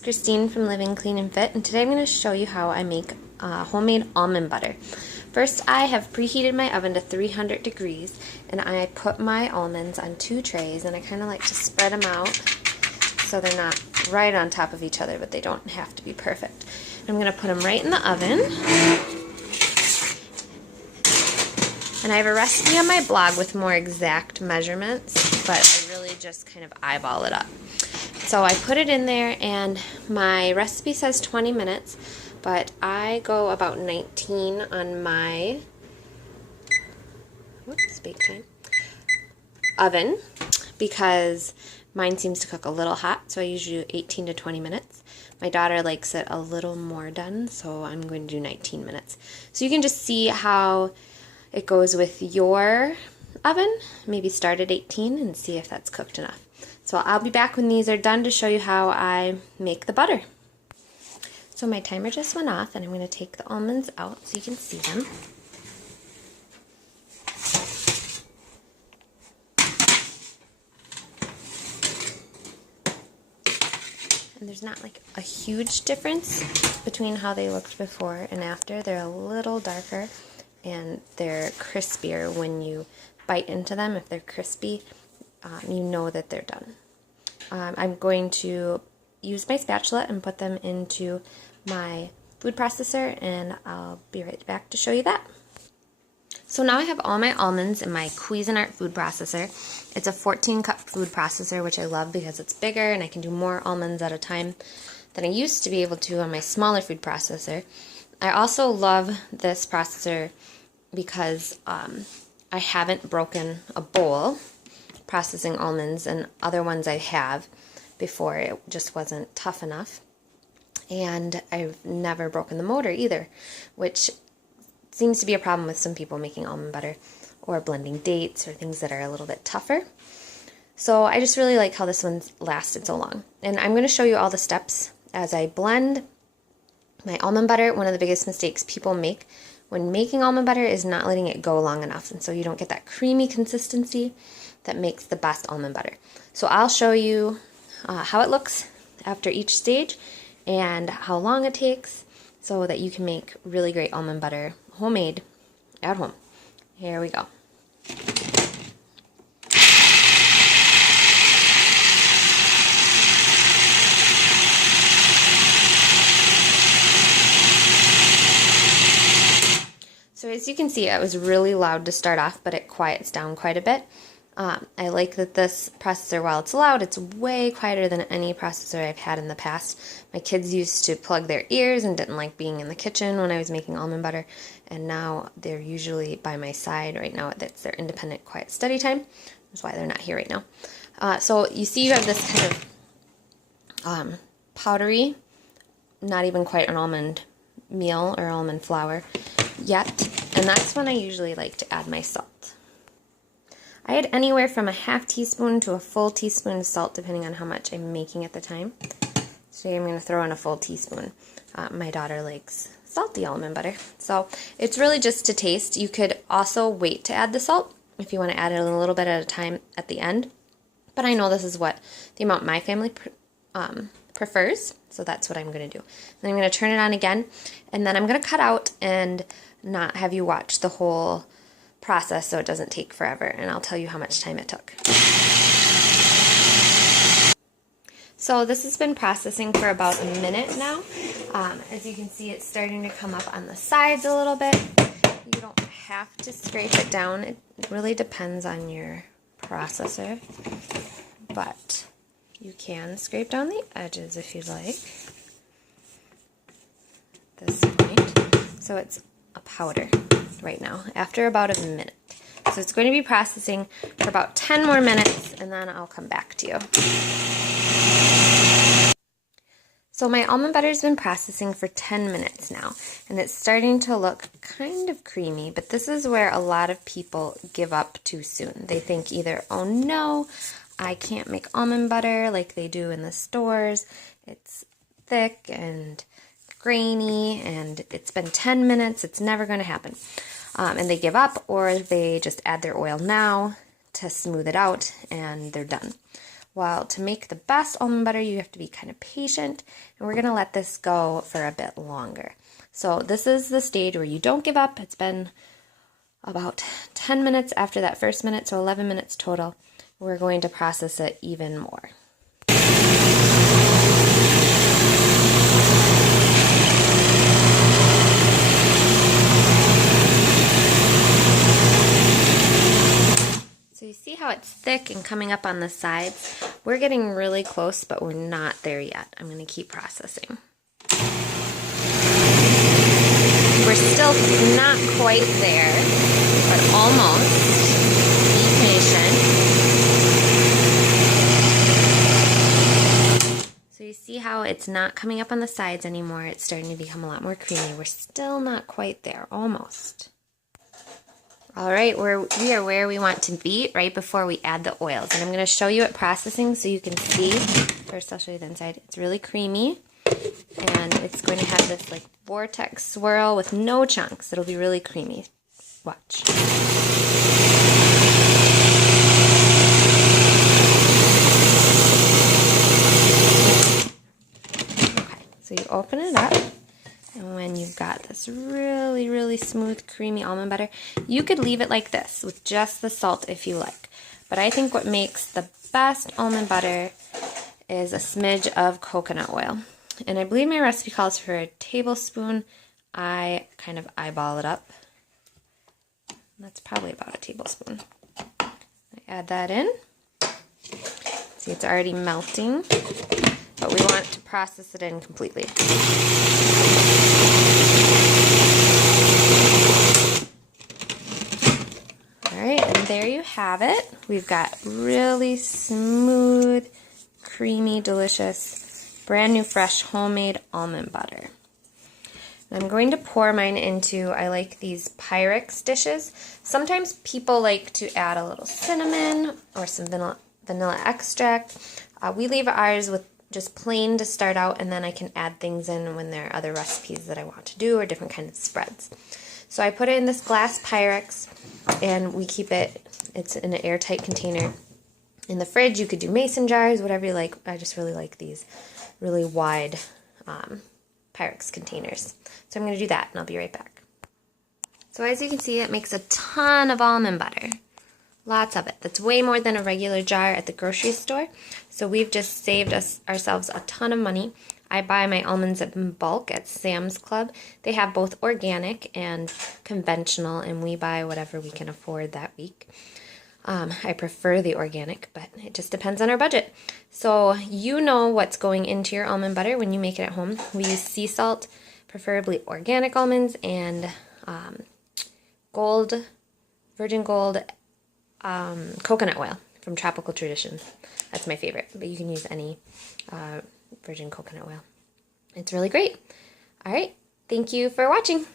It's Christine from Living Clean and Fit, and today I'm going to show you how I make homemade almond butter. First, I have preheated my oven to 300 degrees, and I put my almonds on 2 trays, and I kind of like to spread them out so they're not right on top of each other, but they don't have to be perfect. I'm going to put them right in the oven. And I have a recipe on my blog with more exact measurements, but I really just kind of eyeball it up. So I put it in there, and my recipe says 20 minutes, but I go about 19 on my bake time oven because mine seems to cook a little hot, so I usually do 18 to 20 minutes. My daughter likes it a little more done, so I'm going to do 19 minutes. So you can just see how it goes with your oven. Maybe start at 18 and see if that's cooked enough. So I'll be back when these are done to show you how I make the butter. So my timer just went off, and I'm going to take the almonds out so you can see them. And there's not like a huge difference between how they looked before and after. They're a little darker and they're crispier when you bite into them. If they're crispy, you know that they're done. I'm going to use my spatula and put them into my food processor, and I'll be right back to show you that. So now I have all my almonds in my Cuisinart food processor. It's a 14-cup food processor, which I love because it's bigger and I can do more almonds at a time than I used to be able to on my smaller food processor. I also love this processor because I haven't broken a bowl processing almonds, and other ones I have before it just wasn't tough enough. And I've never broken the motor either, which seems to be a problem with some people making almond butter or blending dates or things that are a little bit tougher. So I just really like how this one's lasted so long. And I'm going to show you all the steps as I blend my almond butter. One of the biggest mistakes people make when making almond butter is not letting it go long enough, and so you don't get that creamy consistency that makes the best almond butter. So I'll show you how it looks after each stage and how long it takes so that you can make really great almond butter homemade at home. Here we go. So as you can see, it was really loud to start off, but it quiets down quite a bit. I like that this processor, while it's loud, it's way quieter than any processor I've had in the past. My kids used to plug their ears and didn't like being in the kitchen when I was making almond butter, and now they're usually by my side. Right now it's their independent quiet study time. That's why they're not here right now. So you see you have this kind of powdery, not even quite an almond meal or almond flour yet, and that's when I usually like to add my salt. I add anywhere from a half teaspoon to a full teaspoon of salt, depending on how much I'm making at the time. Today I'm going to throw in a full teaspoon. My daughter likes salty almond butter, so it's really just to taste. You could also wait to add the salt if you want to add it a little bit at a time at the end, but I know this is what the amount my family prefers, so that's what I'm going to do. Then I'm going to turn it on again, and then I'm going to cut out and not have you watch the whole process so it doesn't take forever, and I'll tell you how much time it took. So this has been processing for about a minute now. As you can see, it's starting to come up on the sides a little bit. You don't have to scrape it down. It really depends on your processor, but you can scrape down the edges if you'd like. At this point. So it's a powder right now after about a minute. So it's going to be processing for about 10 more minutes, and then I'll come back to you. So my almond butter has been processing for 10 minutes now, and it's starting to look kind of creamy, but this is where a lot of people give up too soon. They think either, oh no, I can't make almond butter like they do in the stores. It's thick and grainy, and it's been 10 minutes, it's never going to happen. And they give up, or they just add their oil now to smooth it out, and they're done. Well, to make the best almond butter, you have to be kind of patient, and we're going to let this go for a bit longer. So this is the stage where you don't give up. It's been about 10 minutes after that first minute, so 11 minutes total. We're going to process it even more. So you see how it's thick and coming up on the sides? We're getting really close, but we're not there yet. I'm going to keep processing. We're still not quite there, but almost. Be patient. So you see how it's not coming up on the sides anymore. It's starting to become a lot more creamy. We're still not quite there, almost. All right, we are where we want to be right before we add the oils. And I'm going to show you it processing so you can see. First, I'll show you the inside. It's really creamy. And it's going to have this like vortex swirl with no chunks. It'll be really creamy. Watch. Okay, so you open it up. And when you've got this really, really smooth, creamy almond butter, you could leave it like this with just the salt if you like. But I think what makes the best almond butter is a smidge of coconut oil. And I believe my recipe calls for a tablespoon. I kind of eyeball it up. That's probably about a tablespoon. I add that in. See, it's already melting, but we want to process it in completely. Alright, and there you have it. We've got really smooth, creamy, delicious, brand new, fresh, homemade almond butter. And I'm going to pour mine into, I like these Pyrex dishes. Sometimes people like to add a little cinnamon or some vanilla extract. We leave ours with just plain to start out, and then I can add things in when there are other recipes that I want to do or different kinds of spreads. So I put it in this glass Pyrex, and we keep it, it's in an airtight container. In the fridge, you could do mason jars, whatever you like. I just really like these really wide Pyrex containers. So I'm going to do that, and I'll be right back. So as you can see, it makes a ton of almond butter. Lots of it. That's way more than a regular jar at the grocery store. So we've just saved ourselves a ton of money. I buy my almonds in bulk at Sam's Club. They have both organic and conventional, and we buy whatever we can afford that week. I prefer the organic, but it just depends on our budget. So you know what's going into your almond butter when you make it at home. We use sea salt, preferably organic almonds, and virgin gold coconut oil from Tropical Traditions. That's my favorite, but you can use any virgin coconut oil. It's really great. All right, thank you for watching.